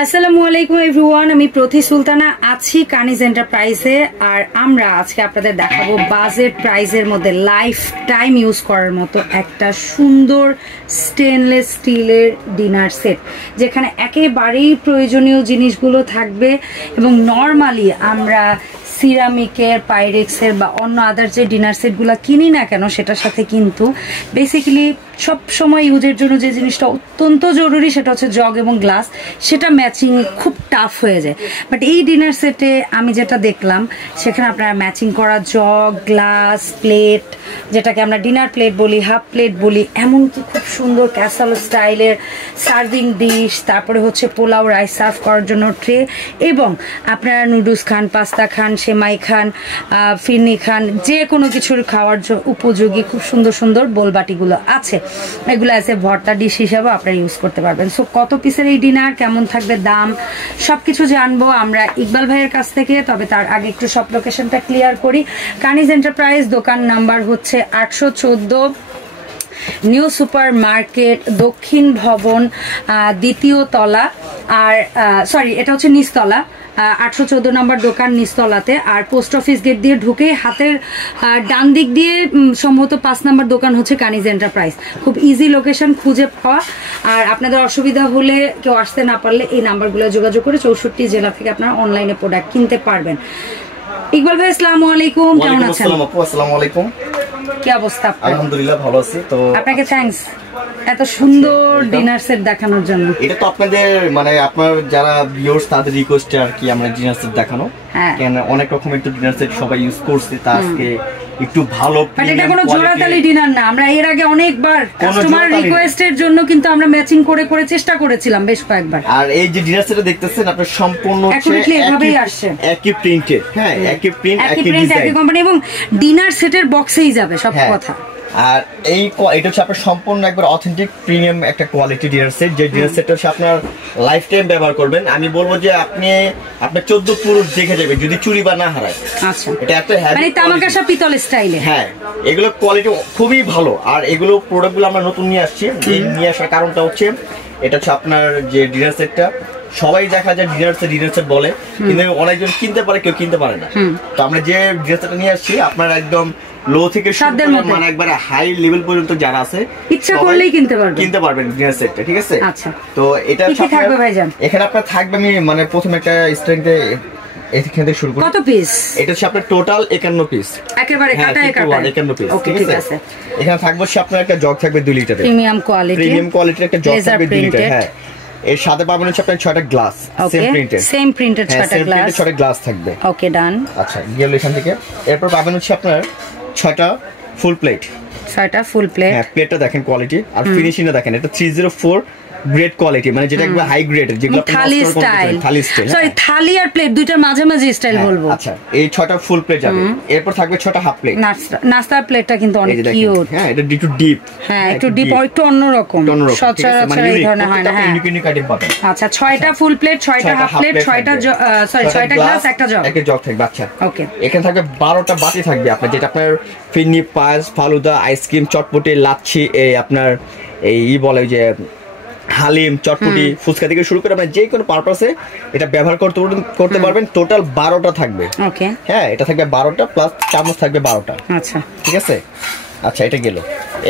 আসসালামু আলাইকুম এভরিওয়ান, আমি প্রতি সুলতানা আছি কানিজ এন্টারপ্রাইজে। আর আমরা আজকে আপনাদের দেখাবো বাজেট প্রাইজের মধ্যে লাইফ টাইম ইউজ করার মতো একটা সুন্দর স্টেনলেস স্টিলের ডিনার সেট, যেখানে একেবারেই প্রয়োজনীয় জিনিসগুলো থাকবে। এবং নর্মালি আমরা সিরামিকের, পাইরেক্সের বা অন্য আদার যে ডিনার সেটগুলো কিনি না কেন, সেটার সাথে কিন্তু বেসিক্যালি সব সময় ইউজের জন্য যে জিনিসটা অত্যন্ত জরুরি সেটা হচ্ছে জগ এবং গ্লাস, সেটা ম্যাচিং খুব টাফ হয়ে যায়। বাট এই ডিনার সেটে আমি যেটা দেখলাম, সেখানে আপনারা ম্যাচিং করা জগ, গ্লাস, প্লেট, যেটাকে আমরা ডিনার প্লেট বলি, হাফ প্লেট বলি, এমনকি খুব সুন্দর ক্যাসাল স্টাইলের সার্ভিং ডিশ, তারপরে হচ্ছে পোলাও রাইস সার্ভ করার জন্য ট্রে, এবং আপনারা নুডলস খান, পাস্তা খান, সেমাই খান, ফিরনি খান, যে কোনো কিছুর খাওয়ার উপযোগী খুব সুন্দর সুন্দর বোলবাটিগুলো আছে। এগুলো আছে ভর্তা ডিশ হিসাবে আপনারা ইউজ করতে পারবেন। সো কত পিসের এই ডিনার, কেমন থাকবে দাম, সবকিছু জানবো আমরা ইকবাল ভাইয়ের কাছ থেকে। তবে তার আগে একটু সব লোকেশনটা ক্লিয়ার করি। কানিজ এন্টারপ্রাইজ দোকান নাম্বার হচ্ছে 814, নিউ সুপার মার্কেট, দক্ষিণ ভবন, দ্বিতীয় তলা। আর এটা হচ্ছে নিচতলা, 814 নম্বর দোকান নিচতলাতে। আর পোস্ট অফিস গেট দিয়ে ঢুকে হাতের ডান দিক দিয়ে সম্ভবত 5 নম্বর দোকান হচ্ছে কানিজ এন্টারপ্রাইজ। খুব ইজি লোকেশন খুঁজে পাওয়া। আর আপনাদের অসুবিধা হলে, কেউ আসতে না পারলে, এই নাম্বারগুলো যোগাযোগ করে 64 জেলা থেকে আপনারা অনলাইনে প্রোডাক্ট কিনতে পারবেন। ইকবাল ভাই আসসালামু আলাইকুম, কেমন আছেন? আসসালামু আলাইকুম, কি অবস্থা? আলহামদুলিল্লাহ ভালো আছি। তো আপনাকে থ্যাঙ্কস এত সুন্দর ডিনার সেট দেখানোর জন্য। এটা তো আপনাদের আপনার যারা ভিউয়ার্স তাদের রিকোয়েস্টে আর কি আমরা ডিনার সেট দেখানো। কেন অনেক রকম একটু ডিনার সেট সবাই ইউজ করছে, তা আজকে একটু ভালো। এটা কোনো জোড়াতালি ডিনার না, আমরা এর আগে অনেকবার কাস্টমার রিকোয়েস্টের জন্য কিন্তু আমরা ম্যাচিং করে করে চেষ্টা করেছিলাম বেশ কয়েকবার। আর এই যে ডিনার সেটটা দেখতেছেন আপনার সম্পূর্ণ এভাবেই আসছে, একই প্রিন্টেড। হ্যাঁ, একই প্রিন্ট, একই ডিজাইন, একই কোম্পানি, এবং ডিনার সেটের বক্সেই যাবে সব কথা। আর এটা হচ্ছে আপনার সম্পূর্ণ একবার অথেন্টিক প্রিমিয়াম একটা কোয়ালিটি ডিনার সেট, যে ডিনার সেটটা হচ্ছে আপনার লাইফ টাইম ব্যবহার করবেন। আমি বলবো যে আপনার 14 পুরুষ দেখে যাবে যদি চুরি বা না হারায়। আচ্ছা, এটা এত হেভি, মানে তামাকাশা পিতল স্টাইলে। হ্যাঁ, এগুলো কোয়ালিটি খুবই ভালো। আর এগুলো প্রোডাক্টগুলো আমরা নতুন নিয়ে আসছি। নিয়ে আসার কারণটা হচ্ছে এটা হচ্ছে আপনার যে ডিনার সেটটা, সবাই দেখা যায় ডিনার সেট বলে, কিন্তু অনেকজন কিনতে পারে, কেউ কিনতে পারে না। তো আমরা যে ডিনার সেটটা নিয়ে আসছি, আপনার একদম লো থেকে মানে একবারে হাই লেভেল পর্যন্ত যারা আছে ইচ্ছা করলেই কিনতে পারবেন ডিনার সেটটা। ঠিক আছে? আচ্ছা, তো এটা থাকবে ভাইজান, এখানে আপনার থাকবে, আমি মানে প্রথমে একটা স্ট্রেংথে এখান থেকে শুরু করি। কত পিস? এটা হচ্ছে আপনার টোটাল 51 পিস, একেবারে কাটায় 51 পিস। ঠিক আছে? এখানে থাকবে আপনার একটা জগ থাকবে 2 লিটারের, প্রিমিয়াম কোয়ালিটির একটা জগ থাকবে 2 লিটার। হ্যাঁ, এর সাথে পাবেন হচ্ছে আপনার 6টা গ্লাস, সেম প্রিন্টেড 6টা গ্লাস থাকবে। ওকে, ডান। আচ্ছা, গেল এখান থেকে। এরপর পাবেন হচ্ছে আপনার 6টা ফুল প্লেট। 6টা ফুল প্লেট। হ্যাঁ, প্লেটটা দেখেন কোয়ালিটি, আর ফিনিশিংটা দেখেন, এটা 304 গ্রেড কোয়ালিটি, মানে যেটা একবার হাই গ্রেডের, যেগুলো আপনি থালি স্টাইল, সরি থালি আর প্লেট দুইটার মাঝামাঝি স্টাইল বলবো। আচ্ছা, এই 6টা ফুল প্লেট যাবে। এরপর থাকবে 6টা হাফ প্লেট। নাস্তার প্লেটটা কিন্তু অনেক কিউট। হ্যাঁ, এটা একটু ডিপ। হ্যাঁ, একটু ডিপ, একটু অন্যরকম, সচরাচর এই ধরনের হয় না। হ্যাঁ, ইউনিক আইটেম পাবেন। আচ্ছা, 6টা ফুল প্লেট, 6টা হাফ প্লেট, 6টা গ্লাস, একটা জগ থাকবে। আচ্ছা, ওকে। এখানে থাকবে 12টা বাটি থাকবে আপনার, যেটা আপনার ফিরনি, পায়েস, ফালুদা, আইসক্রিম, চটপটি, লাচ্ছি, এই আপনার এই বলে যে হালিম, চটপটি, ফুচকা থেকে শুরু করে যে কোনো পারপাসে এটা ব্যবহার করতে পারবেন। টোটাল 12টা থাকবে। ওকে, হ্যাঁ, এটা থাকবে 12টা, প্লাস চামচ থাকবে 12টা। আচ্ছা, ঠিক আছে? আচ্ছা, এটা গেল।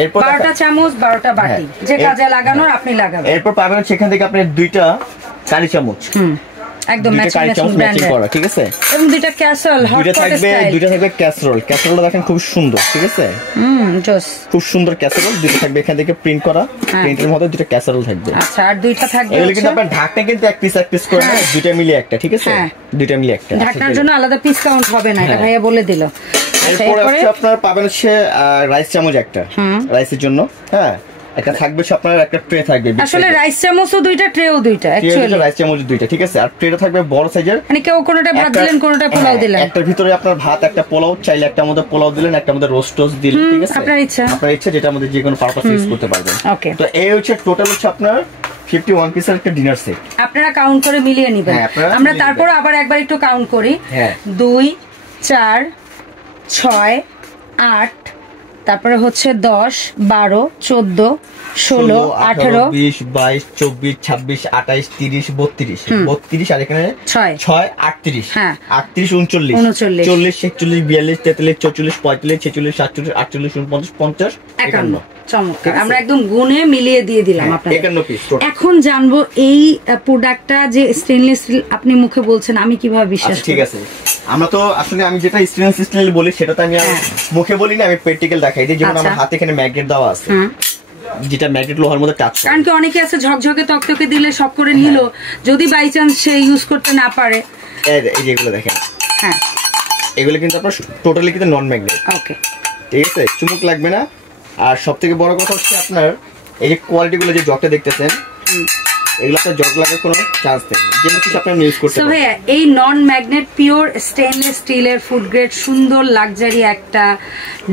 এরপর 12টা চামচ, 12টা বাটি, যে কাজে লাগানোর আপনি লাগাবেন। এরপর পাবেন সেখান থেকে আপনি 2টা কারি চামচ, একদম ম্যাচিং করা। ঠিক আছে? এবং 2টা ক্যাসেরোল, দুইটা থাকবে ক্যাসেরোলটা দেখেন খুব সুন্দর। ঠিক আছে? জোস, খুব সুন্দর ক্যাসেরোল। দুটো থাকবে এখান থেকে প্রিন্ট করা, প্রিন্টের মধ্যে 2টা ক্যাসেরোল থাকবে। আচ্ছা, আর 2টা থাকবে এগুলো কিন্তু আপনার ঢাকনা কিন্তু এক পিস করে না, 2টা মিলিয়ে একটা। ঠিক আছে? 2টা মিলিয়ে একটা। ঢাকনার জন্য আলাদা পিস কাউন্ট হবে না, এটা ভাইয়া বলে দিল। এরপর আপনার পাবেন হচ্ছে রাইস চামচ একটা, রাইসের জন্য। হ্যাঁ, একটা থাকবে আপনার, একটা ট্রে থাকবে। আসলে রাইস চামচও 2টা, ট্রেও 2টা, অ্যাকচুয়ালি রাইস চামচ 2টা। ঠিক আছে? আর ট্রেটা থাকবে বড় সাইজের, মানে কেউ কোনটা ভাত দিলেন, কোনটা পোলাও দিলেন। একটার ভিতরে আপনার ভাত, একটা পোলাও, চাইলে একটার মধ্যে পোলাও দিলেন, একটার মধ্যে রোস্ট দিলেন। ঠিক আছে? আপনার ইচ্ছা, যেটার মধ্যে যে কোনো পারপাসে ইউজ করতে পারবেন। ওকে। তো এই হচ্ছে টোটাল হচ্ছে আপনার 51 পিসের একটা ডিনার সেট। আপনারা কাউন্ট করে মিলিয়ে নেবেন। আমরা তারপর আবার একবার একটু কাউন্ট করি। 2, 4, 6, 8, তারপরে হচ্ছে 10, 12, 14, 16, 18, 20, 22, 24, 26, 28, 30, 32, 32 আর এখানে 6, 38, 38, 39, 40, 41, 42, 43, 44, 45, 46, 47, 48, 49, 50, 51। চমৎকার, আমরা একদম গুণে মিলিয়ে দিয়ে দিলাম আপনাদের। 51 পিস। এখন জানবো এই প্রোডাক্টটা যে স্টেনলেস স্টিল আপনি মুখে বলছেন, আমি কিভাবে বিশ্বাস ঠিক আছে, আমরা তো আসলে আমি যেটা স্টেনলেস স্টিল বলি সেটা তো আমি মুখে বলি না, আমি প্র্যাকটিক্যাল দেখাই দিই। যেমন আমার হাতে এখানে ম্যাগনেট দেওয়া আছে, যেটা ম্যাগনেট লোহার মধ্যে টাচ করে। কারণ কি অনেকে আছে ঝকঝকে তকতকে দিলে সব করে নিল, যদি বাই চান্স সে ইউজ করতে না পারে। এই যেগুলো দেখেন, এগুলো কিন্তু আপনার টোটালি কিন্তু নন ম্যাগনেট। ওকে, ঠিক আছে, চুমুক লাগবে না। আর সবথেকে বড় কথা হচ্ছে আপনার এই যে কোয়ালিটি গুলো, যে জগটা দেখতেছেন, এগুলো আপনার জগ লাগার কোনো চান্স নেই, যেমন কিছু আপনি ইউজ করতে পারেন। ভাইয়া এই নন ম্যাগনেট পিওর স্টেনলেস স্টিলের ফুড গ্রেড সুন্দর লাক্সারি একটা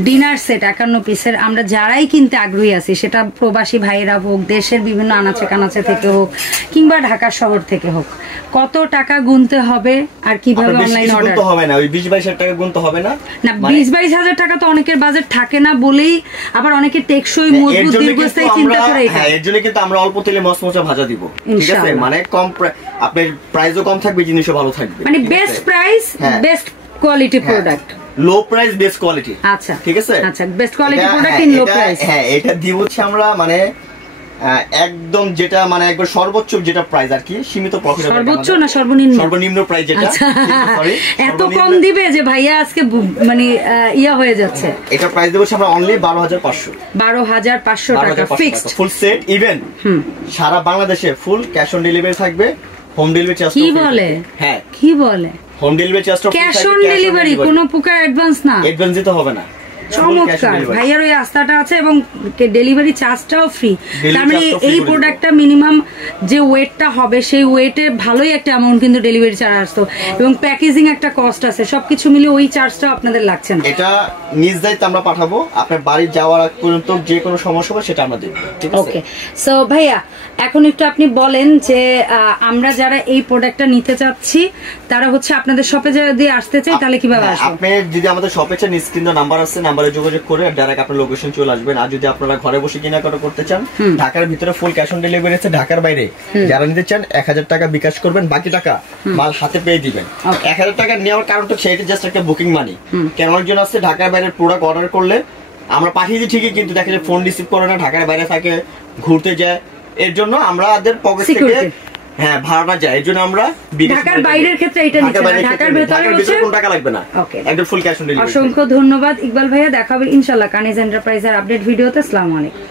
ডিনার সেট 51 পিসের আমরা যারাই কিনতে আগ্রহী আছি, সেটা প্রবাসী ভাইরা হোক, দেশের বিভিন্ন আনাচে কানাচে থেকে হোক, কিংবা ঢাকা শহর থেকে হোক, কত টাকা গুনতে হবে আর কিভাবে অনলাইন অর্ডার গুনতে হবে না? ওই 20-22 টাকা গুনতে হবে না। না, 20-22 হাজার টাকা তো অনেকের বাজেট থাকে না বলেই আবার অনেকে টেকসই মজবুত দীর্ঘস্থায়ী চিন্তা করে। হ্যাঁ, এর জন্য কিন্তু আমরা অল্প তেলে মচমচা ভাজা দিব, ঠিক আছে? মানে কম, আপনার প্রাইসও কম থাকবে, জিনিসও ভালো থাকবে, মানে best price best quality product, low price best quality. আচ্ছা, ঠিক আছে, আচ্ছা, best quality product in low price. হ্যাঁ, এটা দিব হচ্ছে আমরা মানে একদম যেটা মানে একবার সর্বোচ্চ যেটা প্রাইস আর কি, সীমিত প্রফিট। সর্বোচ্চ না সর্বনিম্ন? সর্বনিম্ন প্রাইস যেটা। সরি, এত কম দিবে যে ভাইয়া আজকে মানে ইয়া হয়ে যাচ্ছে। এটা প্রাইস দেব আমরা অনলি 12,500। 12,500 টাকা ফিক্সড, ফুল সেট ইভেন সারা বাংলাদেশে ফুল ক্যাশ অন ডেলিভারি থাকবে, হোম ডেলিভারি চার্জ। কি বলে? হ্যাঁ, কি বলে? Home delivery charge cash on delivery, কোনো প্রকার অ্যাডভান্স না? অ্যাডভান্স দিতে হবে না। চমৎকার, ভাইয়ার ওই আস্থাটা আছে এবং ডেলিভারি চার্জটাও ফ্রি। তার মানে এই প্রোডাক্টটা মিনিমাম যে ওয়েটটা হবে সেই ওয়েটে ভালোই একটা অ্যামাউন্ট কিন্তু ডেলিভারি চার্জ আসতো, এবং প্যাকেজিং একটা কস্ট আছে, সবকিছু মিলে ওই চার্জটাও আপনাদের লাগছে না। এটা নিজ দায়িত্বে আমরা পাঠাবো, আপনার বাড়ি যাওয়ার আগ পর্যন্ত যে কোনো সমস্যা হবে সেটা আমরা দেখব, ঠিক আছে? ওকে, সো ভাইয়া এখন একটু আপনি বলেন যে আমরা যারা এই প্রোডাক্টটা নিতে চাচ্ছি তারা হচ্ছে আপনাদের শপে যদি আসতে চাই তাহলে কিভাবে আসবে? আপনি যদি আমাদের শপে চান, স্ক্রিনে নাম্বার আছে, নাম্বারে যোগাযোগ করে ডাইরেক্ট আপনার লোকেশন চলে আসবেন। আর যদি আপনারা ঘরে বসে কেনাকাটা করতে চান, ঢাকার ভিতরে ফুল ক্যাশ অন ডেলিভারি আছে, ঢাকার বাইরে যারা নিতে চান 1000 টাকা বিকাশ করবেন, বাকি টাকা মাল হাতে পেয়ে দিবেন। 1000 টাকা নেওয়ার কারণটা সেটা জাস্ট একটা বুকিং মানি। কেন একজন আছে ঢাকার বাইরের প্রোডাক্ট অর্ডার করলে আমরা পাঠিয়ে দিই ঠিকই, কিন্তু দেখা যায় ফোন রিসিভ করে না, ঢাকার বাইরে থাকে, ঘুরতে যায়, এর জন্য আমাদের পকেট থেকে ভাড়া যায়। এর জন্য আমরা ঢাকার বাইরের ক্ষেত্রে এটা নিচ্ছি না, ঢাকার ভেতরে হচ্ছে কোনো টাকা লাগবে না, একদম ফুল ক্যাশ অন ডেলিভারি। অসংখ্য ধন্যবাদ ইকবাল ভাইয়া, দেখা হবে ইনশাআল্লাহ কানিজ এন্টারপ্রাইজের আপডেট ভিডিওতে। আসসালামু আলাইকুম।